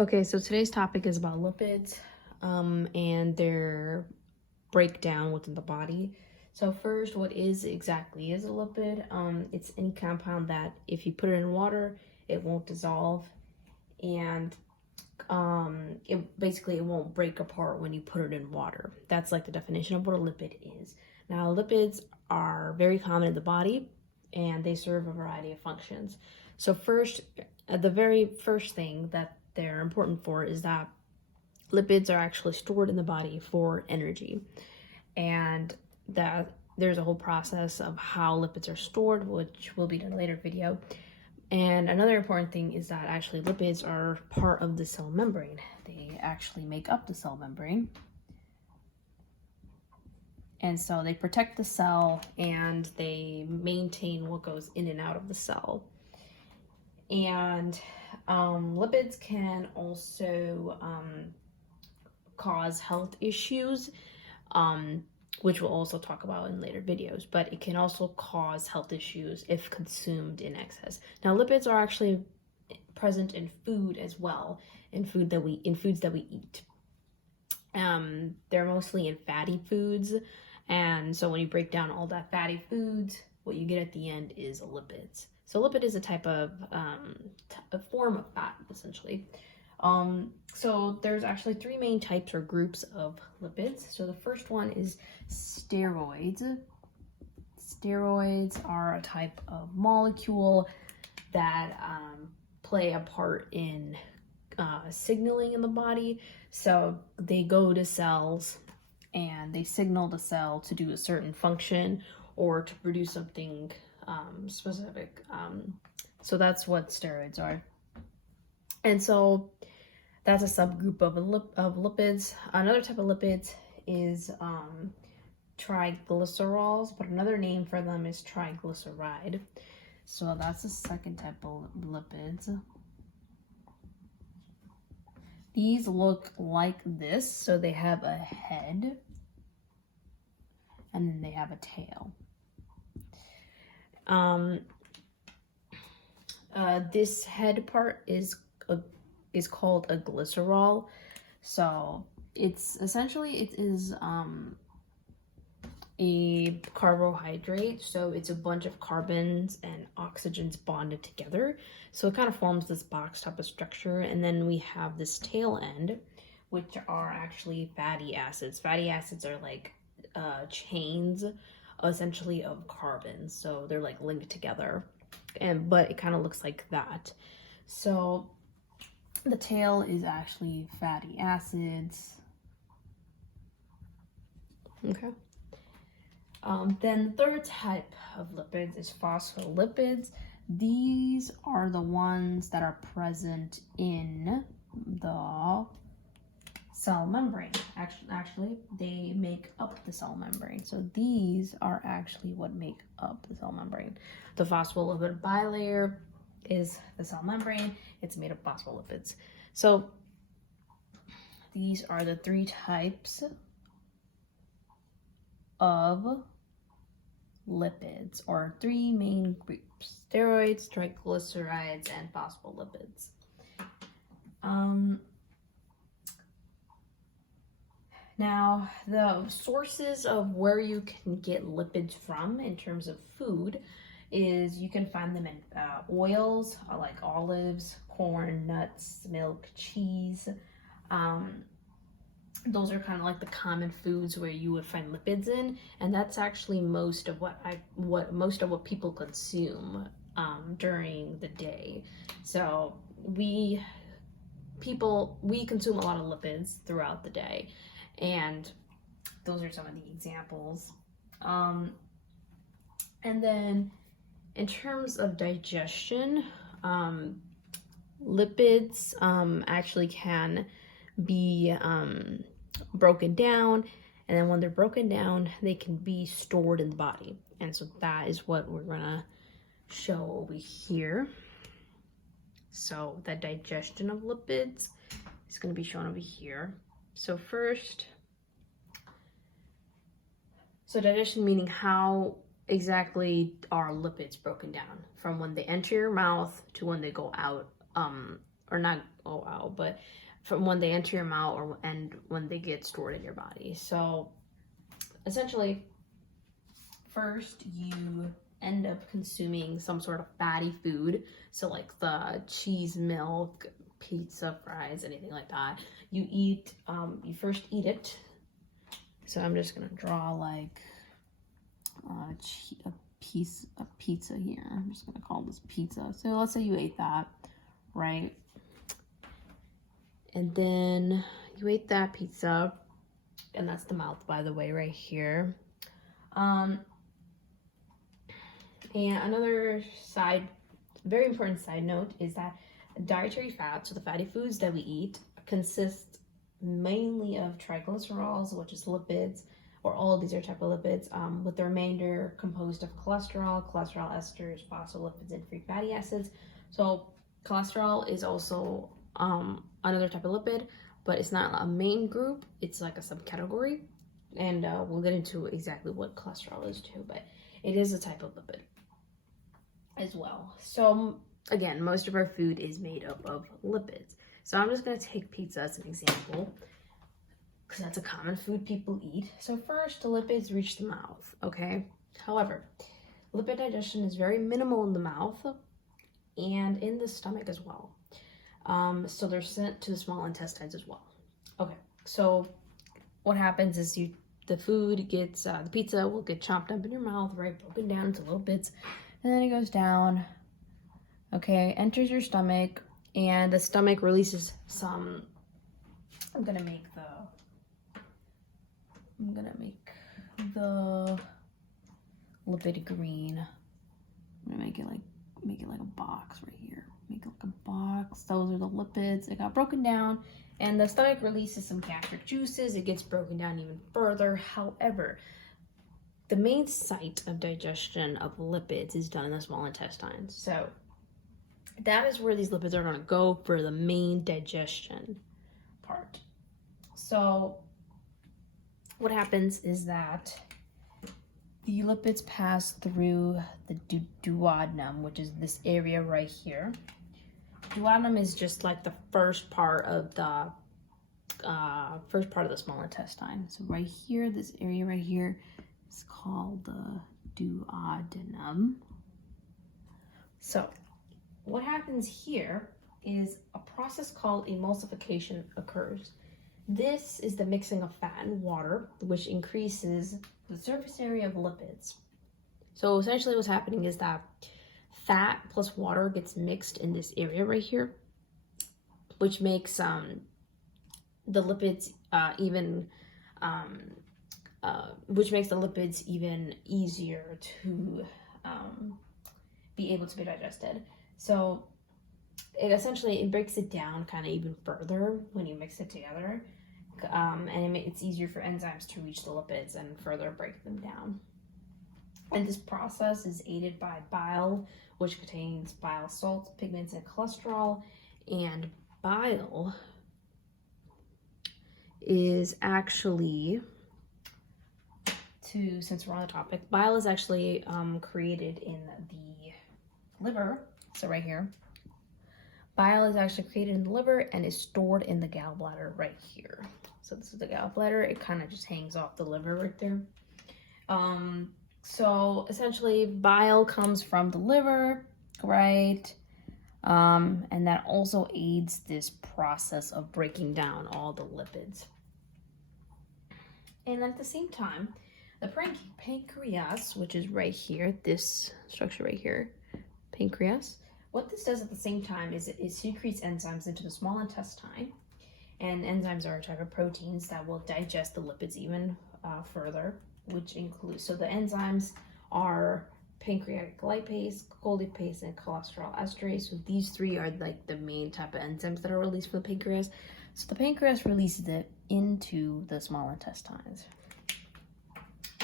Okay, so today's topic is about lipids and their breakdown within the body. So first, what exactly is a lipid? It's any compound that if you put it in water, it won't dissolve, and it won't break apart when you put it in water. That's like the definition of what a lipid is. Now, lipids are very common in the body, and they serve a variety of functions. So first, the very first thing that they're important for is that lipids are actually stored in the body for energy, and that there's a whole process of how lipids are stored, which will be in a later video. And another important thing is that actually lipids are part of the cell membrane. They actually make up the cell membrane. And so they protect the cell and they maintain what goes in and out of the cell. And lipids can also cause health issues, which we'll also talk about in later videos, but it can also cause health issues if consumed in excess. Now, lipids are actually present in food as well, in foods that we eat. They're mostly in fatty foods, and so when you break down all that fatty foods, what you get at the end is lipids. So lipid is a type of a form of fat, essentially. So there's actually three main types or groups of lipids. So the first one is steroids. Steroids are a type of molecule that play a part in signaling in the body. So they go to cells and they signal the cell to do a certain function or to produce something specific. So that's what steroids are. And so that's a subgroup of lipids. Another type of lipids is triglycerols, but another name for them is triglyceride. So that's the second type of lipids. These look like this. So they have a head and then they have a tail. This head part is called a glycerol. So it's essentially a carbohydrate. So it's a bunch of carbons and oxygens bonded together. So it kind of forms this box type of structure. And then we have this tail end, which are actually fatty acids. Fatty acids are like chains essentially of carbons. So they're like linked together. But it kind of looks like that. So the tail is actually fatty acids. Okay. Then the third type of lipids is phospholipids. These are the ones that are present in the cell membrane. Actually, they make up the cell membrane. So these are actually what make up the cell membrane. The phospholipid bilayer is the cell membrane. It's made of phospholipids. So these are the three types of lipids, or three main groups: steroids, triglycerides, and phospholipids. Now, the sources of where you can get lipids from in terms of food is you can find them in oils like olives, corn, nuts, milk, cheese. Those are kind of like the common foods where you would find lipids in, and that's actually most of what people consume during the day. So we consume a lot of lipids throughout the day, and those are some of the examples. And then in terms of digestion, lipids actually can be broken down, and then when they're broken down, they can be stored in the body. And so that is what we're gonna show over here. So the digestion of lipids is going to be shown over here. So first, digestion meaning how exactly are lipids broken down from when they enter your mouth to when they go out or not go out, but from when they enter your mouth and when they get stored in your body. So essentially, first you end up consuming some sort of fatty food. So like the cheese, milk, pizza, fries, anything like that. You eat, you first eat it. So I'm just gonna draw like a piece of pizza here. I'm just gonna call this pizza. So let's say you ate that, right? And then you ate that pizza, and that's the mouth, by the way, right here. And another very important side note is that dietary fat, so the fatty foods that we eat, consist mainly of triglycerols, which is lipids, or all of these are type of lipids, with the remainder composed of cholesterol, cholesterol esters, phospholipids, and free fatty acids. So cholesterol is also another type of lipid, but it's not a main group, it's like a subcategory, and we'll get into exactly what cholesterol is too, but it is a type of lipid as well. So again, most of our food is made up of lipids. So I'm just going to take pizza as an example, because that's a common food people eat. So first, the lipids reach the mouth, okay? However, lipid digestion is very minimal in the mouth and in the stomach as well. So they're sent to the small intestines as well. Okay, so what happens is the food gets, the pizza will get chopped up in your mouth, right? Broken down into little bits, and then it goes down, okay, enters your stomach, and the stomach releases some, I'm gonna make the lipid green. I'm gonna make it like a box right here. Make it like a box. Those are the lipids. It got broken down, and the stomach releases some gastric juices. It gets broken down even further. However, the main site of digestion of lipids is done in the small intestines. So that is where these lipids are going to go for the main digestion part. So what happens is that the lipids pass through the duodenum, which is this area right here. Duodenum is just like the first part of the small intestine. So right here, this area right here is called the duodenum. So what happens here is a process called emulsification occurs. This is the mixing of fat and water, which increases the surface area of lipids. So essentially what's happening is that fat plus water gets mixed in this area right here, which makes the lipids even easier to be able to be digested. So it breaks it down kind of even further when you mix it together, and it's easier for enzymes to reach the lipids and further break them down. And this process is aided by bile, which contains bile salts, pigments, and cholesterol. And bile is actually, since we're on the topic, bile is actually created in the liver. So right here, bile is actually created in the liver and is stored in the gallbladder right here. So this is the gallbladder. It kind of just hangs off the liver right there. So essentially bile comes from the liver, right? And that also aids this process of breaking down all the lipids. And at the same time, the pancreas, which is right here, this structure right here, pancreas, what this does at the same time is it secretes enzymes into the small intestine. And enzymes are a type of proteins that will digest the lipids even further, which includes, so the enzymes are pancreatic lipase, choledipase, and cholesterol esterase. So these three are like the main type of enzymes that are released from the pancreas. So the pancreas releases it into the small intestines.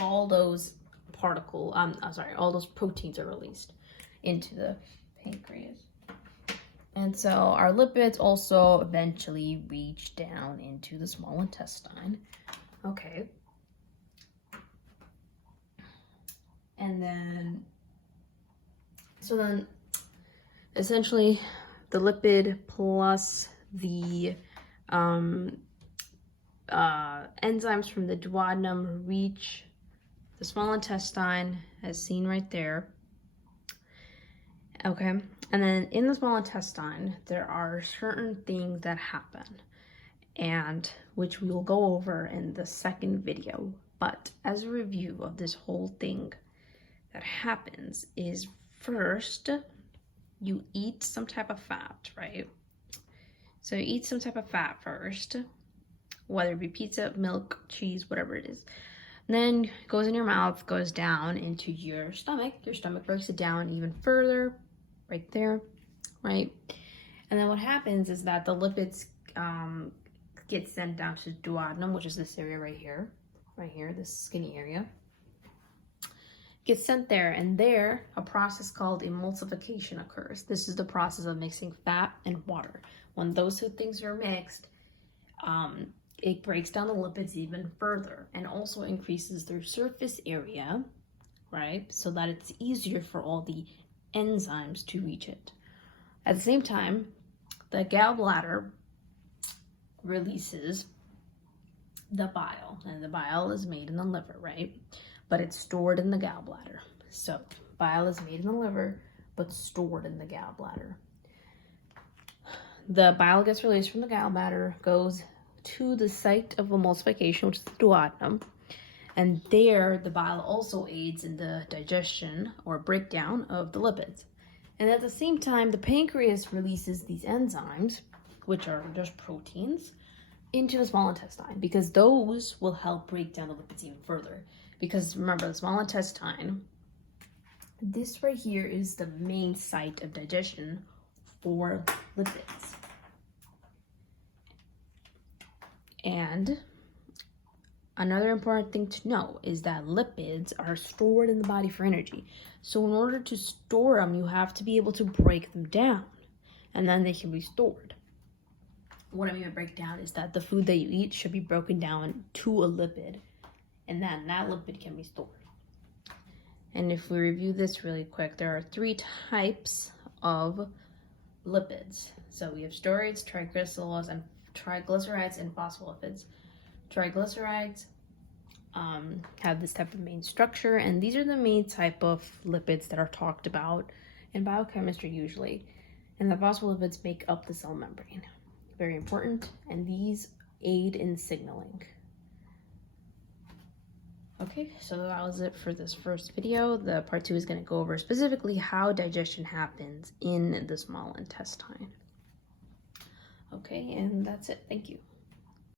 All those all those proteins are released into the pancreas. And so our lipids also eventually reach down into the small intestine. Okay. And then, essentially the lipid plus the enzymes from the duodenum reach the small intestine, as seen right there. Okay, and then in the small intestine, there are certain things that happen, and which we will go over in the second video. But as a review of this whole thing that happens is, first, you eat some type of fat, right? So you eat some type of fat first, whether it be pizza, milk, cheese, whatever it is. And then it goes in your mouth, goes down into your stomach. Your stomach breaks it down even further, right there, right? And then what happens is that the lipids get sent down to the duodenum, which is this area right here, this skinny area. Gets sent there, and there a process called emulsification occurs. This is the process of mixing fat and water. When those two things are mixed, it breaks down the lipids even further and also increases their surface area, right? So that it's easier for all the enzymes to reach it. At the same time, the gallbladder releases the bile, and the bile is made in the liver, right? But it's stored in the gallbladder. So bile is made in the liver, but stored in the gallbladder. The bile gets released from the gallbladder, goes to the site of emulsification, which is the duodenum, and there the bile also aids in the digestion or breakdown of the lipids. And at the same time, the pancreas releases these enzymes, which are just proteins, into the small intestine, because those will help break down the lipids even further. Because remember, the small intestine, this right here is the main site of digestion for lipids. And another important thing to know is that lipids are stored in the body for energy. So in order to store them, you have to be able to break them down, and then they can be stored. What I mean by break down is that the food that you eat should be broken down to a lipid, and then that lipid can be stored. And if we review this really quick, there are 3 types of lipids. So we have steroids, triglycerides, and phospholipids. Triglycerides have this type of main structure, and these are the main type of lipids that are talked about in biochemistry usually. And the phospholipids make up the cell membrane. Very important, and these aid in signaling. Okay, so that was it for this first video. The part 2 is going to go over specifically how digestion happens in the small intestine. Okay, and that's it. Thank you.